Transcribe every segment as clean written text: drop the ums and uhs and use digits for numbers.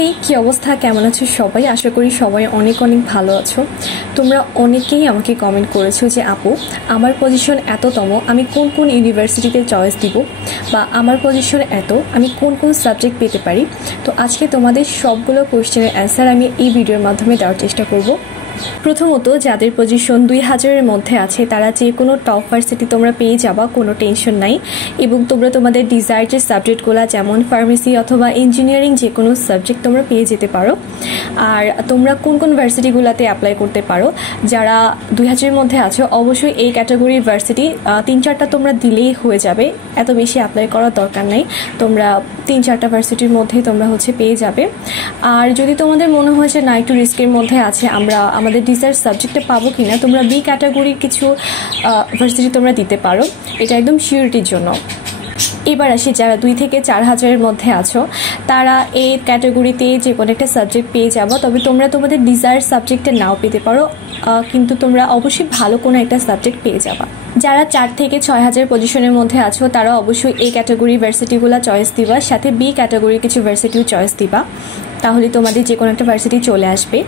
হেই, কি অবস্থা? কেমন আছো সবাই? আশা করি সবাই অনেক অনেক ভালো আছো। তোমরা অনেকেই আমাকে কমেন্ট করেছো যে আপু, আমার পজিশন এততম, আমি কোন কোন ইউনিভার্সিটিতে চয়েস দিব, বা আমার পজিশন এত, আমি কোন কোন সাবজেক্ট পেতে পারি। তো আজকে তোমাদের সবগুলো কোয়েশ্চেনের অ্যান্সার আমি এই ভিডিওর মাধ্যমে দেওয়ার চেষ্টা করব। প্রথমত, যাদের পজিশন 2000-এর মধ্যে আছে তারা যে কোনো টপ ভার্সিটি তোমরা পেয়ে যাবা, কোনো টেনশন নাই। এবং তোমরা তোমাদের ডিজায়ার্ড সাবজেক্টগুলো যেমন ফার্মেসি অথবা ইঞ্জিনিয়ারিং যে কোনো সাবজেক্ট তোমরা পেয়ে যেতে পারো। আর তোমরা কোন কোন ভার্সিটিগুলোতে অ্যাপ্লাই করতে পারো, যারা 2000-এর মধ্যে আছো অবশ্যই এই ক্যাটাগরির ভার্সিটি 3-4টা তোমরা দিলেই হয়ে যাবে, এত বেশি অ্যাপ্লাই করার দরকার নেই। তোমরা 3-4টা ভার্সিটির মধ্যে তোমরা পেয়ে যাবে। আর যদি তোমাদের মনে হয় যে না, একটু রিস্কের মধ্যে আছে, আমরা আমাদের ডিজায়ার্ড সাবজেক্টে পাবো কিনা, তোমরা বি ক্যাটাগরির কিছু ভার্সিটি তোমরা দিতে পারো, এটা একদম সিউরিটির জন্য। এবার আসি, যারা 2 থেকে 4000-এর মধ্যে আছো তারা এই ক্যাটাগরিতে যে কোনো একটা সাবজেক্ট পেয়ে যাবো, তবে তোমরা তোমাদের ডিজায়ার্ড সাবজেক্টে নাও পেতে পারো, কিন্তু তোমরা অবশ্যই ভালো কোনো একটা সাবজেক্ট পেয়ে যাবা। যারা 4 থেকে 6000 পজিশনের মধ্যে আছো তারা অবশ্যই এই ক্যাটাগরি ভার্সিটিগুলো চয়েস দিবা, সাথে বি ক্যাটাগরির কিছু ভার্সিটিও চয়েস দিবা, তাহলে তোমাদের যে কোনো একটা ভার্সিটি চলে আসবে।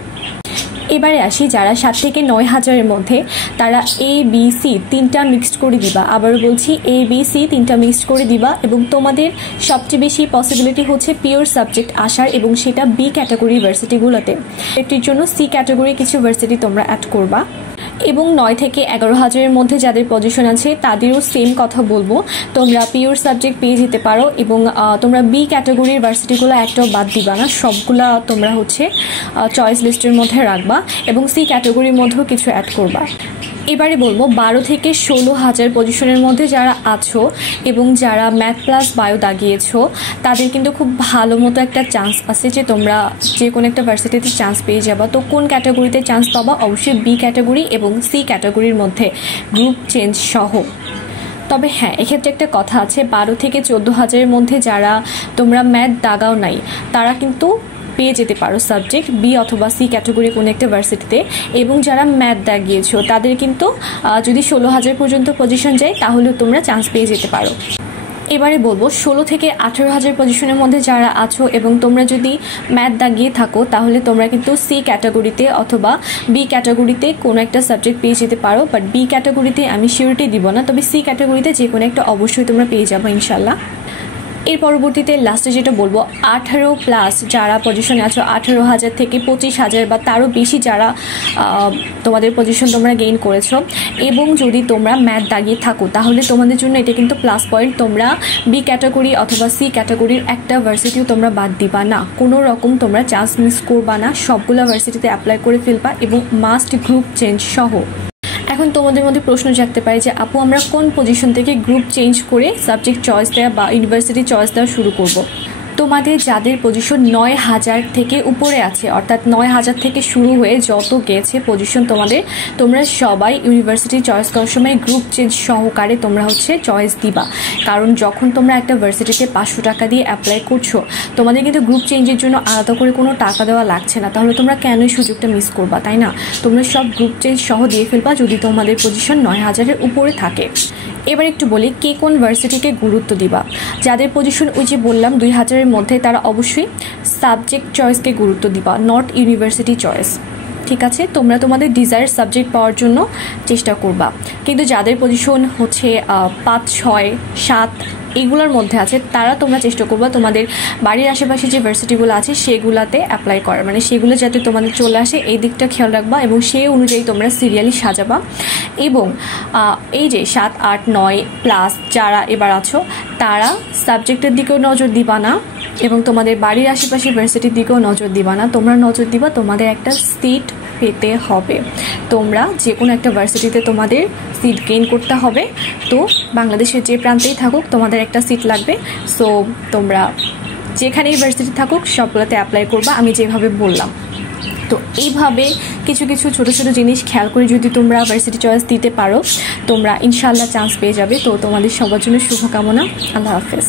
এবারে আসি, যারা 7 থেকে 9000-এর মধ্যে তারা এ বি সি 3টা মিক্সড করে দিবা। আবারও বলছি, এ বি সি 3টা মিক্সড করে দিবা, এবং তোমাদের সবচেয়ে বেশি পসিবিলিটি হচ্ছে পিওর সাবজেক্ট আসার, এবং সেটা বি ক্যাটাগরি ভার্সিটিগুলোতে। এটির জন্য সি ক্যাটাগরি কিছু ভার্সিটি তোমরা অ্যাড করবা। এবং 9 থেকে 11000-এর মধ্যে যাদের পজিশন আছে তাদেরও সেম কথা বলবো, তোমরা পিওর সাবজেক্ট পেয়ে যেতে পারো, এবং তোমরা বি ক্যাটাগরির ভার্সিটিগুলো একটাও বাদ দিবা না, সবগুলা তোমরা চয়েস লিস্টের মধ্যে রাখবা, এবং সি ক্যাটাগরির মধ্যেও কিছু অ্যাড করবা। এবারে বলবো, 12 থেকে 16000 পজিশনের মধ্যে যারা আছো এবং যারা ম্যাথ প্লাস বায়ো দাগিয়েছো তাদের কিন্তু খুব ভালো মতো একটা চান্স আছে যে তোমরা যে কোনো একটা ভার্সিটিতে চান্স পেয়ে যাবা। তো কোন ক্যাটাগরিতে চান্স পাবা? অবশ্যই বি ক্যাটাগরি এবং সি ক্যাটাগরির মধ্যে গ্রুপ চেঞ্জ সহ। তবে হ্যাঁ, এক্ষেত্রে একটা কথা আছে, 12 থেকে 14000-এর মধ্যে যারা তোমরা ম্যাথ দাগাও নাই তারা কিন্তু পেয়ে যেতে পারো সাবজেক্ট বি অথবা সি ক্যাটাগরি কোনো একটা ভার্সিটিতে, এবং যারা ম্যাথ দাগিয়েছো তাদের কিন্তু যদি 16000 পর্যন্ত পজিশন যায় তাহলেও তোমরা চান্স পেয়ে যেতে পারো। এবারে বলবো, 16 থেকে 18000 পজিশনের মধ্যে যারা আছো এবং তোমরা যদি ম্যাথ দাগিয়ে থাকো তাহলে তোমরা কিন্তু সি ক্যাটাগরিতে অথবা বি ক্যাটাগরিতে কোনো একটা সাবজেক্ট পেয়ে যেতে পারো, বাট বি ক্যাটাগরিতে আমি সিউরিটি দিব না, তবে সি ক্যাটাগরিতে যে কোনো একটা অবশ্যই তোমরা পেয়ে যাবো ইনশাল্লাহ। এর পরবর্তীতে লাস্টে যেটা বলবো, 18+ যারা পজিশনে আছো, 18000 থেকে 25000 বা তারও বেশি যারা তোমাদের পজিশন তোমরা গেইন করেছো, এবং যদি তোমরা ম্যাথ দাগিয়ে থাকো তাহলে তোমাদের জন্য এটা কিন্তু প্লাস পয়েন্ট। তোমরা বি ক্যাটাগরি অথবা সি ক্যাটাগরির একটা ভার্সিটিও তোমরা বাদ দিবা না, কোনো রকম তোমরা চান্স মিস করবা না, সবগুলো ভার্সিটিতে অ্যাপ্লাই করে ফেলবা, এবং মাস্ট গ্রুপ চেঞ্জ সহ। এখন তোমাদের মধ্যে প্রশ্ন জাগতে পারে যে আপু, আমরা কোন পজিশন থেকে গ্রুপ চেঞ্জ করে সাবজেক্ট চয়েস দেওয়া বা ইউনিভার্সিটি চয়েস দেওয়া শুরু করব। তোমাদের যাদের পজিশন 9000 থেকে উপরে আছে, অর্থাৎ 9000 থেকে শুরু হয়ে যত গেছে পজিশন তোমাদের, তোমরা সবাই ইউনিভার্সিটি চয়েস করার সময় গ্রুপ চেঞ্জ সহকারে তোমরা চয়েস দিবা। কারণ যখন তোমরা একটা ভার্সিটিতে 500 টাকা দিয়ে অ্যাপ্লাই করছো, তোমাদের কিন্তু গ্রুপ চেঞ্জের জন্য আলাদা করে কোনো টাকা দেওয়া লাগছে না, তাহলে তোমরা কেনই সুযোগটা মিস করবা, তাই না? তোমরা সব গ্রুপ চেঞ্জ সহ দিয়ে ফেলবা যদি তোমাদের পজিশন 9000-এর উপরে থাকে। এবার একটু বলি, কে কোন ভার্সিটিকে গুরুত্ব দিবা। যাদের পজিশন ওই যে বললাম 2000-এর মধ্যে, তারা অবশ্যই সাবজেক্ট চয়েসকে গুরুত্ব দিবা, নট ইউনিভার্সিটি চয়েস, ঠিক আছে? তোমরা তোমাদের ডিজায়ার সাবজেক্ট পাওয়ার জন্য চেষ্টা করবা। কিন্তু যাদের পজিশন 5, 6, 7 এগুলোর মধ্যে আছে, তারা তোমরা চেষ্টা করবা তোমাদের বাড়ির আশেপাশে যে ভার্সিটিগুলো আছে সেগুলাতে অ্যাপ্লাই করার, মানে সেগুলো যাতে তোমাদের চলে আসে এই দিকটা খেয়াল রাখবা, এবং সেই অনুযায়ী তোমরা সিরিয়ালি সাজাবা। এবং এই যে 7, 8, 9+ যারা এবার আছো তারা সাবজেক্টের দিকেও নজর দিবা না, এবং তোমাদের বাড়ির আশেপাশে ভার্সিটির দিকেও নজর দিবা না, তোমরা নজর দিবা তোমাদের একটা সিট পেতে হবে। তোমরা যে কোনো একটা ভার্সিটিতে তোমাদের সিট গেইন করতে হবে, তো বাংলাদেশের যে প্রান্তেই থাকুক তোমাদের একটা সিট লাগবে। সো তোমরা যেখানেই ভার্সিটি থাকুক সবগুলোতে অ্যাপ্লাই করবা আমি যেভাবে বললাম। তো এইভাবে কিছু কিছু ছোটো ছোটো জিনিস খেয়াল করে যদি তোমরা ভার্সিটি চয়েস দিতে পারো, তোমরা ইনশাল্লাহ চান্স পেয়ে যাবে। তো তোমাদের সবার জন্য শুভকামনা। আল্লাহ হাফেজ।